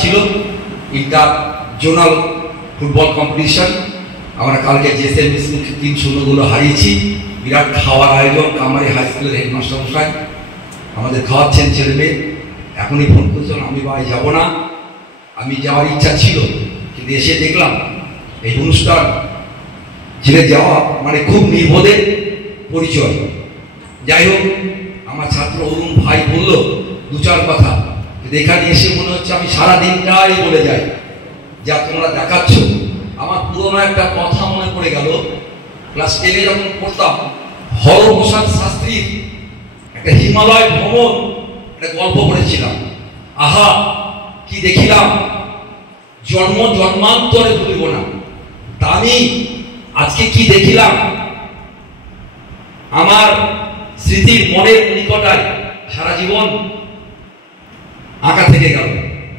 ছিল inter zonal football competition. আমরা কালকে জেএসএম 3-0 হারিয়েছি। বিরাট খাওয়ার আয়োজন কামারি হাই স্কুলের হেডমাস্টার মশাই আমাদের খাওয়াচ্ছেন ছেলে মেয়ে। এখনই ফোন করেছেন আমি ভাই যাবো না, আমি যাওয়ার ইচ্ছা ছিল কিন্তু এসে দেখলাম এই অনুষ্ঠান ছেড়ে যাওয়া মানে খুব নির্বোধের পরিচয়। যাই হোক, আমার ছাত্র অরুণ ভাই বলল 2-4 কথা, এখানে এসে মনে হচ্ছে আমি সারা দিনটাই বলে যাই। যা তোমরা দেখাচ্ছ, আমার পুরোনো একটা কথা মনে পড়ে গেল। ক্লাস 10-এ যখন পড়তাম, হরপ্রসাদ শাস্ত্রীর একটা হিমালয় ভ্রমণ একটা গল্প পড়েছিলাম। আহা কি দেখিলাম, জন্ম জন্মান্তরে ভুলব না। তা আমি আজকে কি দেখিলাম, আমার স্মৃতির মনের নিকটায় সারা জীবন আঁকা থেকে গেল।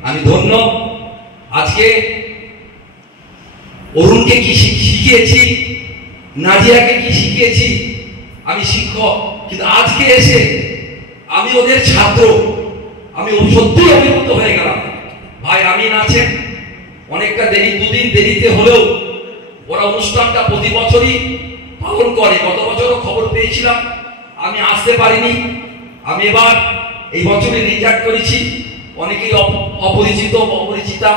আমি ধন্য। আজকে অরুণকে কি শিখিয়েছি, নাজিয়াকে কি শিখিয়েছি, আমি শিক্ষক, কিন্তু আজকে এসে আমি ওদের ছাত্র, আমি সত্যিই অভিভূত হয়ে গেলাম। ভাই আমিন আছেন, অনেকটা দেরি, 2 দিন দেরিতে হলেও ওরা অনুষ্ঠানটা প্রতি বছরই পালন করে। গত বছরও খবর পেয়েছিলাম, আমি আসতে পারিনি। আমি এবার এই বছরে রিটায়ার করেছি। অনেকেই অপরিচিত অপরিচিতা,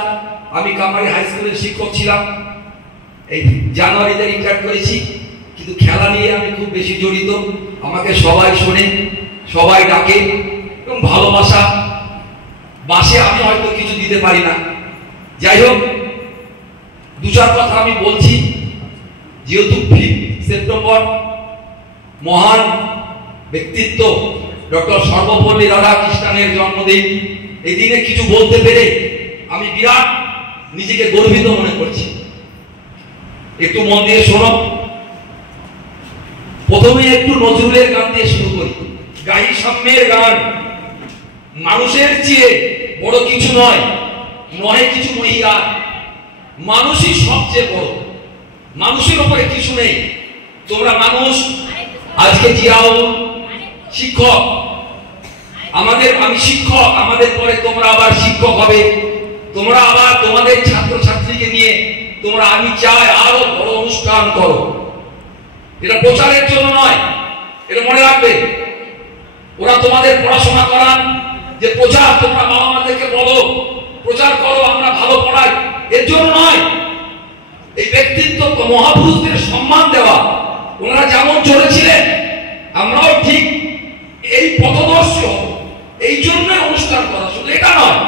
আমি কামারি হাই স্কুলের শিক্ষক ছিলাম, এই জানুয়ারিতে রিটায়ার করেছি। কিন্তু খেলা নিয়ে আমি খুব বেশি জড়িত। আমাকে সবাই শোনে, সবাই ডাকে এবং ভালোবাসা বাসে আমি হয়তো কিছু দিতে পারি না। যাই হোক, 2-4 কথা আমি বলছি। যেহেতু 5 সেপ্টেম্বর মহান ব্যক্তিত্ব ডক্টর সর্বপল্লী রাধাকৃষ্ণনের জন্মদিন, এই দিনে কিছু বলতে পেরে আমি বিরাট নিজেকে গর্বিত মনে করছি। একটু মন দিয়ে শোনো। প্রথমে একটু নজরুলের গান দিয়ে শুরু করি। গাই সাম্যের গান। মানুষের চেয়ে বড় কিছু নয়, নয় কিছু মহিয়ার, মানুষই সবচেয়ে বড়। মানুষের উপরে কিছু নেই। তোমরা মানুষ। আজকে জিয়াউল শিক্ষক, আমি শিক্ষক, আমাদের পরে তোমরা আবার শিক্ষক হবে। তোমরা আবার তোমাদের ছাত্র ছাত্রীকে নিয়ে তোমরা, আমি চাই আরো বড় অনুষ্ঠান করো। এটা প্রচারের জন্য নয়, এটা মনে রাখবে। ওরা তোমাদের পড়াশোনা করান যে প্রচার, তোমরা বাবা মাদেরকে বলো প্রচার করো আমরা ভালো পড়াই, এর জন্য নয়। এই ব্যক্তিত্ব মহাপুরুষদের সম্মান দেওয়া, ওনারা যেমন চলেছিলেন আমরাও ঠিক এই পথদর্শী হব, এই জন্য অনুষ্ঠান করা। শুধু এটা নয়,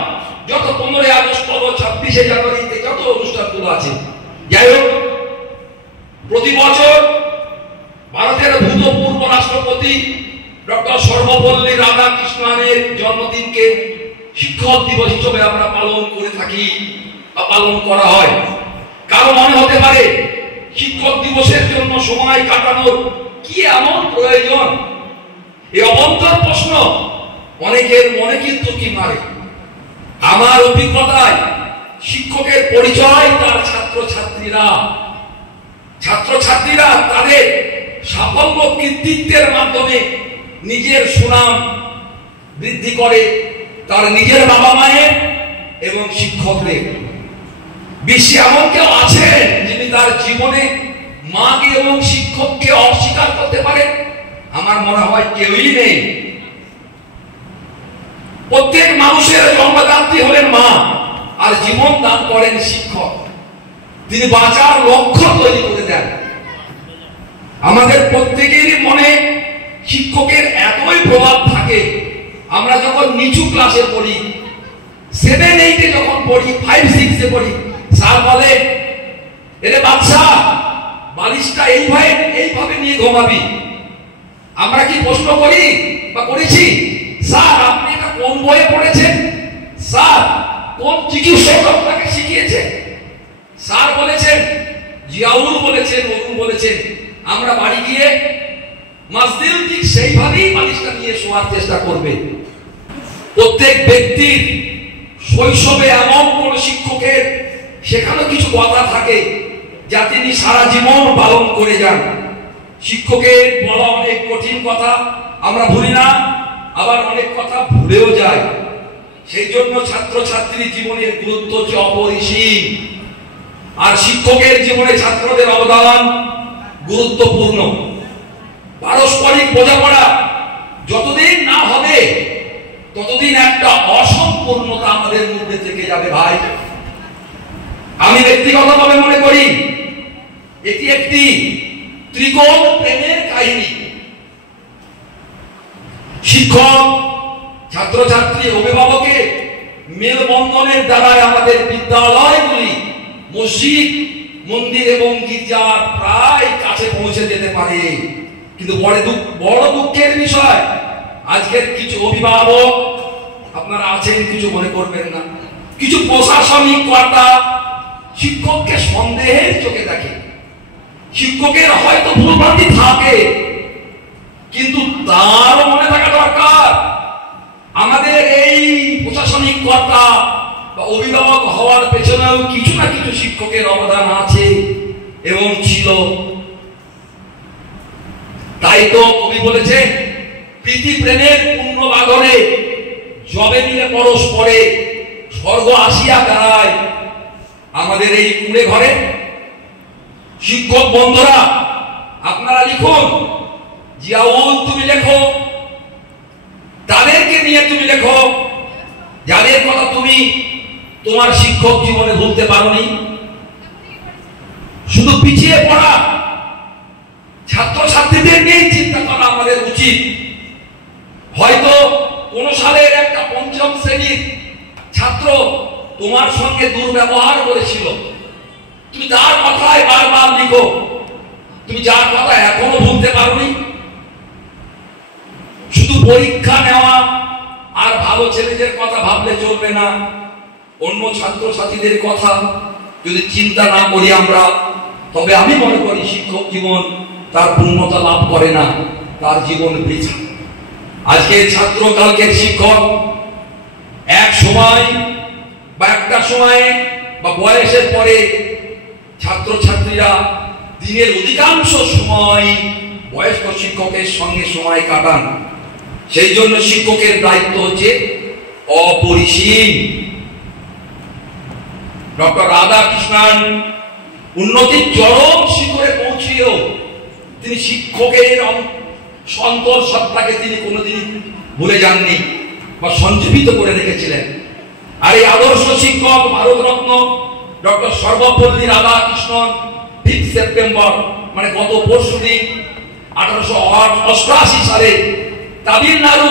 যত 15ই আগস্ট বলো, 26শে জানুয়ারিতে যত অনুষ্ঠানগুলো আছে। যাই হোক, প্রতি বছর ভারতের ভূতপূর্ব রাষ্ট্রপতি ডক্টর সর্বপল্লী রাধাকৃষ্ণনের জন্মদিনকে শিক্ষক দিবস হিসেবে আমরা পালন করে থাকি বা পালন করা হয়। কারো মনে হতে পারে শিক্ষক দিবসের জন্য সময় কাটানোর কি এমন প্রয়োজন? এই অবন্তর প্রশ্ন অনেকের মনে কিন্তু কি মারে। আমার অভিজ্ঞতায় শিক্ষকের পরিচয় তার ছাত্রছাত্রীরা তাদের সাফল্য কৃতিত্বের মাধ্যমে নিজের সুনাম বৃদ্ধি করে, তার নিজের বাবা মায়ের এবং শিক্ষকদের। বিশ্বে এমন কেউ আছেন যিনি তার জীবনে মাকে এবং শিক্ষককে অস্বীকার করতে পারেন? আমার মনে হয় কেউই নেই। প্রত্যেক মানুষের জন্মদাত্রী হলেন মা, আর জীবন দান করেন শিক্ষক। তিনি বাঁচার লক্ষ্য তৈরি করে দেন। আমাদের প্রত্যেকেরই মনে শিক্ষকের এতই প্রভাব থাকে। আমরা যখন নিচু ক্লাসে পড়ি, 7-8-এ যখন পড়ি, 5-6-এ পড়ি, স্যার বলে এরে বাচ্চা বালিশটা এইভাবে নিয়ে ঘুমাবি। আমরা কি প্রশ্ন করি বা করেছি, স্যার আপনি এটা কোন বইয়ে পড়েছেন? স্যার কোন চিকিৎসক আপনাকে শিখিয়েছে? স্যার বলেছেন, জিয়াউল বলেছেন, অরুণ বলেছেন। আমরা বাড়ি গিয়ে মাসদিল ঠিক সেইভাবেই বালিশটা নিয়ে শোয়ার চেষ্টা করবে। প্রত্যেক ব্যক্তির শৈশবে এমন কোন শিক্ষকের সেখানে কিছু কথা থাকে যা তিনি সারা জীবন পালন করে যান। শিক্ষকের বলা অনেক কঠিন কথা আমরা ভুলি না, আবার অনেক কথা ভুলেও যায়। সেই জন্য ছাত্রছাত্রীর জীবনের গুরুত্ব হচ্ছে অপরিসীম, আর শিক্ষকের জীবনে ছাত্রদের অবদান গুরুত্বপূর্ণ। পারস্পরিক বোঝাপড়া যতদিন না হবে ততদিন একটা অসম্পূর্ণতা আমাদের মধ্যে থেকে যাবে ভাই। আমি ব্যক্তিগতভাবে মনে করি এটি একটি ত্রিকোণ প্রেমের কাহিনী। শিক্ষক, ছাত্রছাত্রী, অভিভাবকের মেলবন্ধনের দ্বারাই আমাদের বিদ্যালয়গুলি মসজিদ, মন্দির এবং গির্জার প্রায় কাছে পৌঁছে যেতে পারে। কিন্তু বড় দুঃখের বিষয়, আজকের কিছু অভিভাবক আপনারা আছেন, কিছু মনে করবেন না, কিছু প্রশাসনিক কর্তা শিক্ষককে সন্দেহের চোখে দেখে। শিক্ষকের হয়তো ভুলভ্রান্তি থাকে, কিন্তু তারও মনে থাকা দরকার আমাদের এই প্রশাসনিক কর্তা বা অভিভাবক হওয়ার পেছনেও কিছু না কিছু শিক্ষকের অবদান আছে এবং ছিল। তাই তো কবি বলেছেন, প্রীতি প্রেমের পূর্ণ বাঁধনে যবে মিলে পরস্পরে স্বর্গ আসিয়া দাঁড়ায়। আমাদের এই কুড়ে ঘরে শিক্ষক বন্ধুরা আপনারা লিখুন, জিয়াউল তুমি লেখো, তাদেরকে নিয়ে তুমি লেখো যাদের কথা তুমি তোমার শিক্ষক জীবনে ভুলতে পারোনি। শুধু পিছিয়ে পড়া ছাত্রছাত্রীদের নিয়ে চিন্তা করা আমাদের উচিত। হয়তো কোন সালের একটা পঞ্চম শ্রেণীর ছাত্র তোমার সঙ্গে দুর্ব্যবহার করেছিল, তুমি যার কথায় বারবার লিখো, তুমি যার কথা এখনো ভুলতে পারোনি। শুধু পরীক্ষা নেওয়া আর ভালো ছেলেদের কথা ভাবলে চলবে না। অন্য ছাত্রছাত্রীদের কথা যদি চিন্তা না করি আমরা, তবে আমি মনে করি শিক্ষক জীবন তার পূর্ণতা লাভ করে না, তার জীবন বৃথা। আজকের ছাত্র কালকের শিক্ষক। এক সময় বা একটা সময়ে বা বয়সের পরে ছাত্রছাত্রীরা দিনের অধিকাংশ সময় বয়স্ক শিক্ষকের সঙ্গে সময় কাটান। সেই জন্য শিক্ষকের দায়িত্ব হচ্ছে অপরিসীম। ডক্টর রাধাকৃষ্ণন উন্নতির চরম শিখরে পৌঁছিয়েও তিনি শিক্ষকের অন্তর সত্তাকে তিনি কোনোদিন ভুলে যাননি বা সঞ্জীবিত করে রেখেছিলেন। আর এই আদর্শ শিক্ষক ভারতরত্ন ডক্টর সর্বপল্লী রাধাকৃষ্ণন 5 সেপ্টেম্বর মানে গত পরশুদিন 1888 সালে তামিলনাড়ু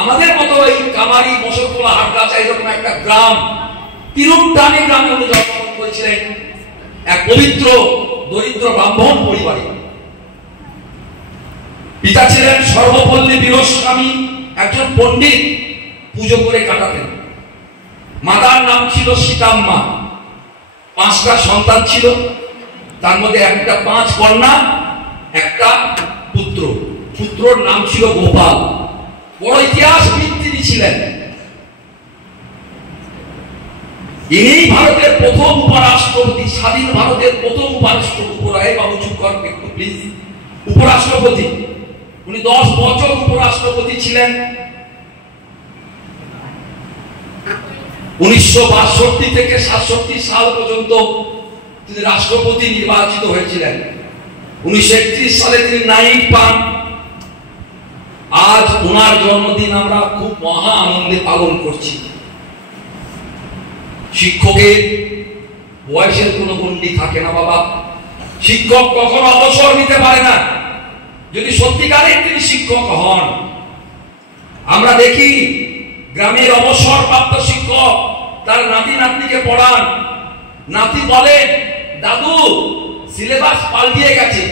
আমাদের মতো এই কামারি বসতোলা হাটগাছা এরকম একটা গ্রাম তিরুপটানি গ্রামে উনি জন্মগ্রহণ করেছিলেন, এক পবিত্র দরিদ্র ব্রাহ্মণ পরিবারে। পিতা ছিলেন সর্বপল্লী বীরস্বামী, একজন পণ্ডিত, পুজো করে কাটাতেন। মাতার নাম ছিল সীতাম্মা। 5টা সন্তান ছিল, তার মধ্যে একটা 5 কন্যা, একটা পুত্র। পুত্রর নাম ছিল গোপাল। বড় ইতিহাসবিদ তিনি ছিলেন। ইনি ভারতের প্রথম উপরাষ্ট্রপতি, স্বাধীন ভারতের প্রথম উপরাষ্ট্রপতি। উনি 10 বছর উপরাষ্ট্রপতি ছিলেন। 1962 থেকে 67 সাল পর্যন্ত তিনি রাষ্ট্রপতি নির্বাচিত হয়েছিলেন। 1931 সালে তিনি নাইট পান। আজ ওনার জন্মদিন আমরা খুব মহা আনন্দে পালন করছি। শিক্ষকের বয়সের কোনো গণ্ডি থাকে না বাবা। শিক্ষক কখনো অবসর নিতে পারে না যদি সত্যিকারের তিনি শিক্ষক হন। আমরা দেখি গ্রামের অবসরপ্রাপ্ত শিক্ষক তার নাতি নাতনিকে পড়ান। নাতি বলে, দাদু সিলেবাস পাল্টিয়ে গেছে।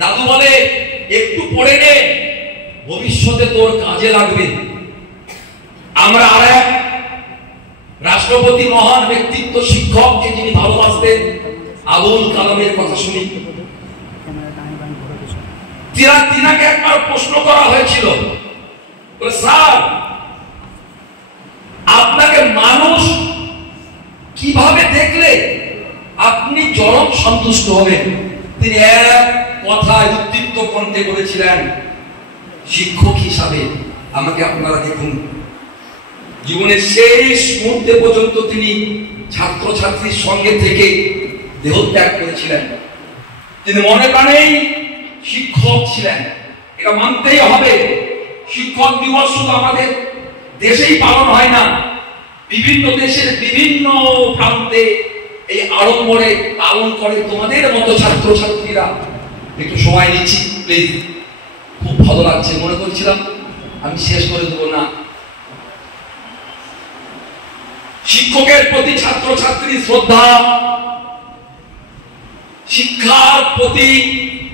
দাদু বলে, একটু পড়ে নে, ভবিষ্যতে তোর কাজে লাগবে। আমরা আর এক রাষ্ট্রপতি মহান ব্যক্তিত্ব শিক্ষককে যিনি ভালোবাসতেন, আবুল কালামের কথা শুনি। তিনাকে একবার প্রশ্ন করা হয়েছিল, স্যার আপনাকে মানুষ কিভাবে দেখলে আপনি চরম সন্তুষ্ট হবেন? তিনি এক কথায় উদ্দীপ্ত কণ্ঠে বলেছিলেন, শিক্ষক হিসাবে আমাকে আপনারা দেখুন। জীবনের শেষ মুহূর্তে পর্যন্ত তিনি ছাত্রছাত্রীর সঙ্গে থেকে দেহত্যাগ করেছিলেন। তিনি মনে প্রাণেই শিক্ষক ছিলেন, এটা মানতেই হবে। শিক্ষক দিবস শুধু আমাদের দেশেই পালন হয় না, বিভিন্ন দেশের বিভিন্ন প্রান্তে এই আড়ম্বরে পালন করে তোমাদের মতো ছাত্রছাত্রীরা। একটু সময় নিচ্ছি প্লিজ, খুব ভালো লাগছে। মনে করছিলাম আমি শেষ করে দেবো না। শিক্ষকের প্রতি ছাত্রছাত্রীর শ্রদ্ধা, শিক্ষার প্রতি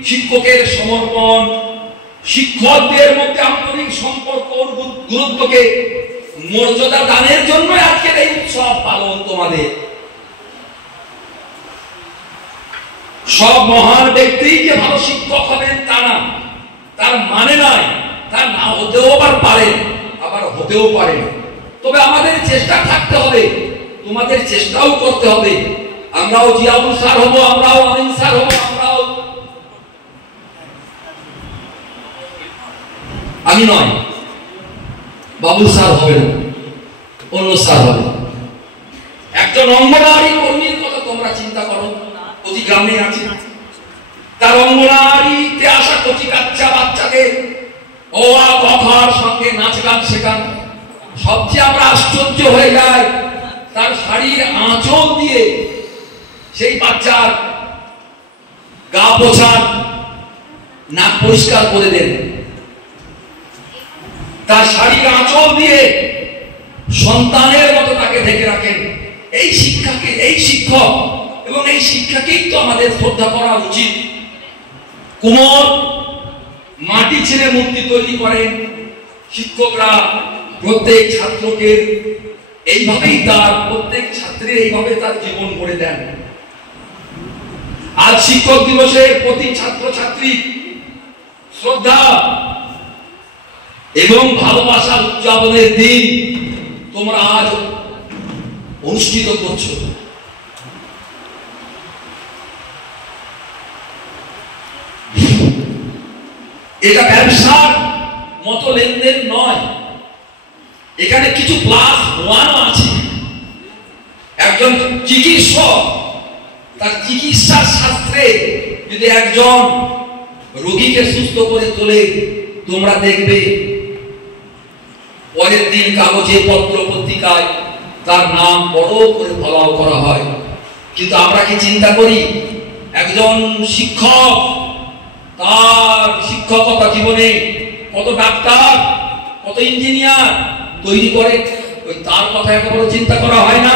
শিক্ষকের সমর্পণ, শিক্ষকদের মধ্যে আন্তরিক সম্পর্ক গুরুত্বকে মর্যাদা দানের জন্য আজকের এই উৎসব পালন। তোমাদের সব মহান ব্যক্তি যে ভালো শিক্ষক হবেন তা না, তার মানে নয়। তার না হতেও পারে, আবার হতেও পারে। তবে আমাদের চেষ্টা থাকতে হবে, তোমাদের চেষ্টাও করতে হবে। আমরাও জিয়াউল স্যার হব, আমরাও আমিন স্যার হব, আমরাও আমি নয়, বাবু স্যার হবে না, অন্য স্যার হবে। একজন অঙ্গনওয়াড়ি কর্মীর কথা তোমরা চিন্তা করো, প্রতি গ্রামে আছে। তার অঙ্গনওয়াড়িতে আসা কচি কাচ্চা বাচ্চাদের ও আ কথার সঙ্গে নাচ গান শেখান। সবচেয়ে আমরা আশ্চর্য হয়ে যাই, তার শাড়ির আঁচল দিয়ে সেই বাচ্চার গা পোছান, নাক পরিষ্কার করে দেন। তার শাড়ির আঁচল দিয়ে সন্তানের মতো তাকে ঢেকে রাখেন। এই শিক্ষাকে, এই শিক্ষক এবং এই শিক্ষাকেই তো আমাদের শ্রদ্ধা করা উচিত। কুমোর মাটি ছেড়ে মূর্তি তৈরি করেন শিক্ষকরা। প্রত্যেক ছাত্রকে এইভাবেই তার প্রত্যেক ছাত্রীর এইভাবে তার জীবন গড়ে দেন। আজ শিক্ষক দিবসের প্রতি ছাত্রছাত্রী শ্রদ্ধা এবং ভালোবাসার উদযাপনের দিন তোমরা আজ অনুষ্ঠিত করছো। এটা ব্যবসার মতো লেনদেন নয়, এখানে কিছু প্লাস ওয়ান আছে। একজন চিকিৎসক তার চিকিৎসা শাস্ত্রে যদি একজন রোগীকে সুস্থ করে তোলে, তোমরা দেখবে পরের দিন কাগজে পত্র পত্রিকায় তার নাম বড় করে ফলাও করা হয়। কিন্তু আমরা কি চিন্তা করি, একজন শিক্ষক তার শিক্ষকতা জীবনে কত ডাক্তার, কত ইঞ্জিনিয়ার তৈরি করে, ওই তার কথা একেবারে চিন্তা করা হয় না।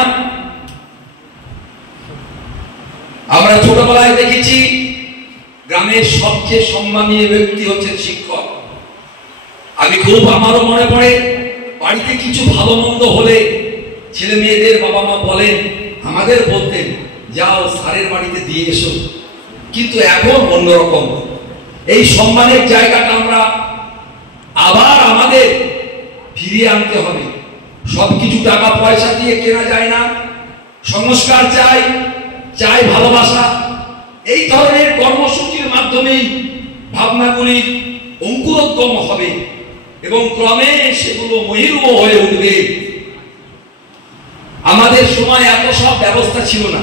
আমরা ছোটবেলায় দেখেছি গ্রামের সবচেয়ে সম্মানীয় ব্যক্তি হচ্ছেন শিক্ষক। আমারও মনে পড়ে, বাড়িতে কিছু ভালো মন্দ হলে ছেলে মেয়েদের বাবা মা বলেন, আমাদের বলতেন যাও স্যারের বাড়িতে দিয়ে এসো। কিন্তু এখন অন্যরকম। এই সম্মানের জায়গাটা আমরা আবার আমাদের ফিরিয়ে আনতে হবে। সবকিছু টাকা পয়সা দিয়ে কেনা যায় না। সংস্কার চাই, চাই ভালোবাসা। এই ধরনের কর্মসূচির মাধ্যমেই ভাবনাগুলি অঙ্কুরোদ্গম হবে এবং ক্রমে সেগুলো মহিরুহ হয়ে উঠবে। আমাদের সময় এত সব ব্যবস্থা ছিল না।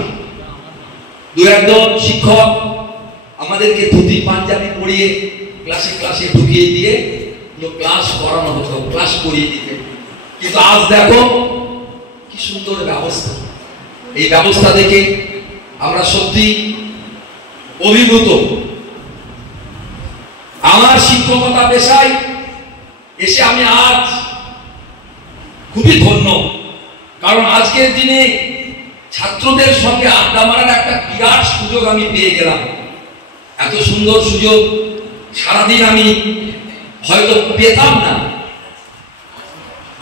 দু একজন শিক্ষক আমাদেরকে ধুতি পাঞ্জাবি পরিয়ে ক্লাসে ক্লাসে ঢুকিয়ে দিয়ে ক্লাস করানো হতো, ক্লাস করিয়ে দিতে। কিন্তু আজ দেখো কি সুন্দর ব্যবস্থা। এই ব্যবস্থা দেখে আমরা সত্যি অভিভূত। আমার শিক্ষকতা পেশায় এসে আমি আজ খুবই ধন্য, কারণ আজকের দিনে ছাত্রদের সঙ্গে আড্ডা মারার একটা বিরাট সুযোগ আমি পেয়ে গেলাম। এত সুন্দর সুযোগ সারাদিন আমি হয়তো পেতাম না।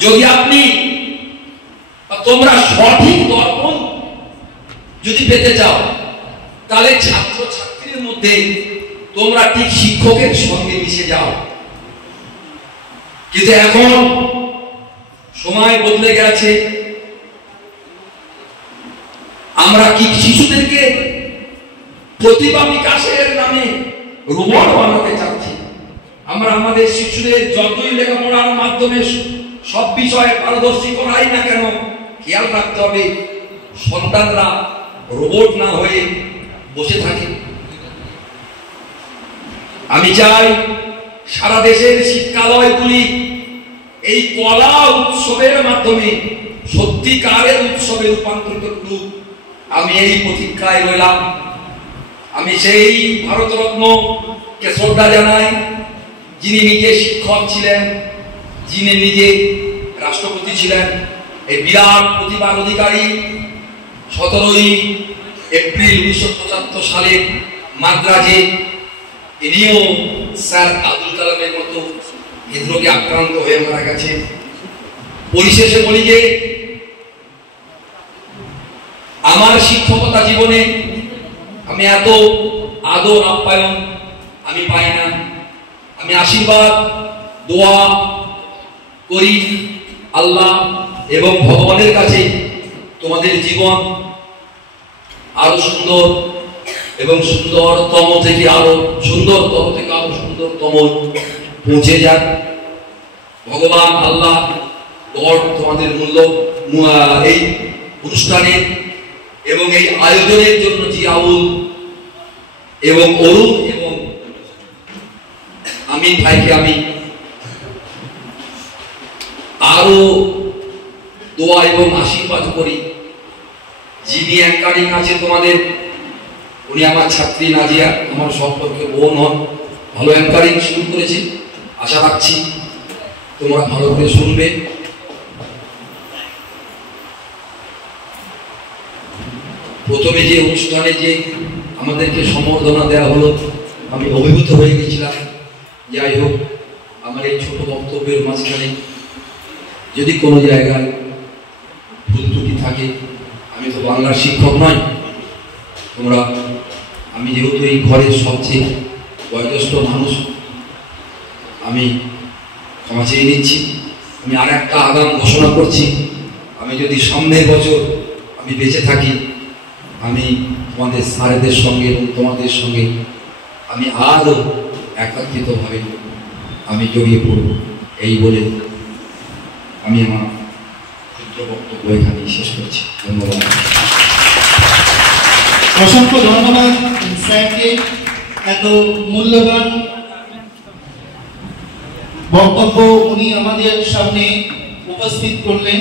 যদি আপনি তোমরা সঠিক দর্পণ যদি পেতে চাও, তাহলে ছাত্র ছাত্রীর মধ্যে তোমরা ঠিক শিক্ষকের সঙ্গে মিশে যাও। কিন্তু এখন সময় বদলে গেছে। আমরা কি শিশুদেরকে প্রতিভা বিকাশের নামে রোবট বানাতে চাচ্ছি? আমরা আমাদের শিশুদের যতই লেখাপড়ার মাধ্যমে সব বিষয়ে পারদর্শী করাই না কেন, খেয়াল রাখতে হবে সন্তানরা রোবট না হয়ে বসে থাকে। আমি চাই সারা দেশের শিক্ষালয়গুলি এই কলা উৎসবের মাধ্যমে সত্যিকারের উৎসবে রূপান্তরিত করুক। আমি এই প্রতীক্ষায় রইলাম। আমি সেই ভারতরত্ন কে শ্রদ্ধা জানাই, যিনি নিজে শিক্ষক ছিলেন, যিনি নিজে রাষ্ট্রপতি ছিলেন। এই বিরাট প্রতিভার অধিকারী 17ই এপ্রিল 1975 সালে মাদ্রাজে ইনিও স্যার আব্দুল কালামের মতো হৃদরোগে আক্রান্ত হয়ে মারা গেছে। পরিশেষে বলি যে আমার শিক্ষকতা জীবনে আমি এত আদর আপ্যায়ন আমি পাই না। আমি আশীর্বাদ দোয়া করি আল্লাহ এবং ভগবানের কাছে তোমাদের জীবন আরো সুন্দর এবং সুন্দরতম থেকে আরো সুন্দরতম থেকে আরো সুন্দরতম পৌঁছে যাক। ভগবান আল্লাহ গড তোমাদের মূল্য এই অনুষ্ঠানে এবং এই আয়োজনের জন্য জিয়াউল এবং অরুণ এবং আমিন ভাইকে আমি আরো দোয়া এবং আশীর্বাদ করি। যিনি অ্যাঙ্কারিং আছে তোমাদের, উনি আমার ছাত্রী নাজিয়া, আমার সম্পর্কে বোন হন, ভালো অ্যাঙ্কারিং শুরু করেছে। আশা রাখছি তোমরা ভালো করে শুনবে। প্রথমে যে অনুষ্ঠানে যে আমাদেরকে সম্বর্ধনা দেওয়া হলো, আমি অভিভূত হয়ে গেছিলাম। যাই হোক, আমার এই ছোট বক্তব্যের মাঝখানে যদি কোনো জায়গায় ভুল ত্রুটি থাকে, আমি তো বাংলার শিক্ষক নয়, তোমরা, আমি যেহেতু এই ঘরের সবচেয়ে বয়োজ্যেষ্ঠ মানুষ, আমি ক্ষমা চেয়ে নিচ্ছি। আমি আর একটা আগাম ঘোষণা করছি, আমি যদি সামনের বছর আমি বেঁচে থাকি, আমি তোমাদের স্যারেদের সঙ্গে এবং তোমাদের সঙ্গে আমি আরও একাত্রিতভাবে আমি জড়িয়ে পড়ব। এই বলে আমি আমার ক্ষুদ্র বক্তব্য এখানেই শেষ করছি। ধন্যবাদ। অসংখ্য ধন্যবাদ স্যারকে এত মূল্যবান বক্তব্য উনি আমাদের সামনে উপস্থিত করলেন।